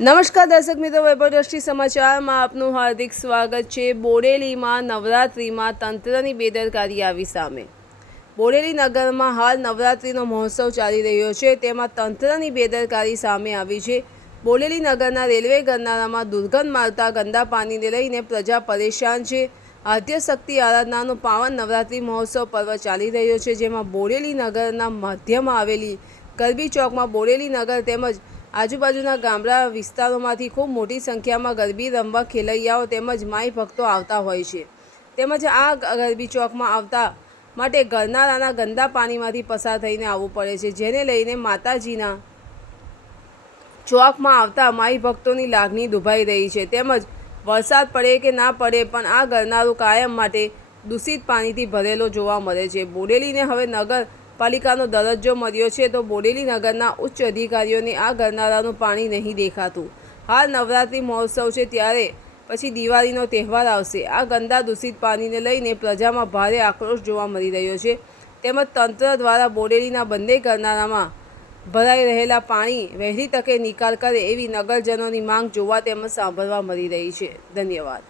નમસ્કાર દર્શક મિત્રો વૈભવ દ્રષ્ટિ સમાચારમાં આપનું હાર્દિક સ્વાગત છે. બોડેલીમાં નવરાત્રિમાં તંત્રની બેદરકારી આવી સામે. બોડેલી નગરમાં હાલ નવરાત્રિનો મહોત્સવ ચાલી રહ્યો છે. તેમાં તંત્રની બેદરકારી સામે આવી છે. બોડેલી નગરના રેલવે ગરનાળામાં દુર્ગંધ મારતા ગંદા પાણીને લઈને પ્રજા પરેશાન છે. આદ્ય શક્તિ આરાધનાનો પાવન નવરાત્રિ મહોત્સવ પર્વ ચાલી રહ્યો છે, જેમાં બોડેલી નગરના મધ્યમાં આવેલી ગરબી ચોકમાં બોડેલી નગર તેમજ આજુબાજુના ગામડા વિસ્તારોમાંથી ખૂબ મોટી સંખ્યામાં ગરબી રમવા ખેલૈયાઓ તેમજ માઈ ભક્તો આવતા હોય છે. તેમજ આ ગરબી ચોકમાં આવતા માટે ગરનાળાના ગંદા પાણીમાંથી પસાર થઈને આવવું પડે છે, જેને લઈને માતાજીના ચોકમાં આવતા માઈ ભક્તોની લાગણી દુભાઈ રહી છે. તેમજ વરસાદ પડે કે ના પડે પણ આ ગરનાળું કાયમ માટે દૂષિત પાણીથી ભરેલો જોવા મળે છે. બોડેલીને હવે નગર પાલિકાનો દરજ્જો મળ્યો છે તો બોડેલી નગરના ઉચ્ચ અધિકારીઓને આ ગરનાળાનું પાણી નહીં દેખાતું. હાલ નવરાત્રિ મહોત્સવ છે ત્યારે પછી દિવાળીનો તહેવાર આવશે. આ ગંદા દૂષિત પાણીને લઈને પ્રજામાં ભારે આક્રોશ જોવા મળી રહ્યો છે. તેમજ તંત્ર દ્વારા બોડેલીના બંને ગરનાળામાં ભરાઈ રહેલા પાણી વહેલી તકે નિકાલ કરે એવી નગરજનોની માંગ જોવા તેમજ સાંભળવા મળી રહી છે. ધન્યવાદ.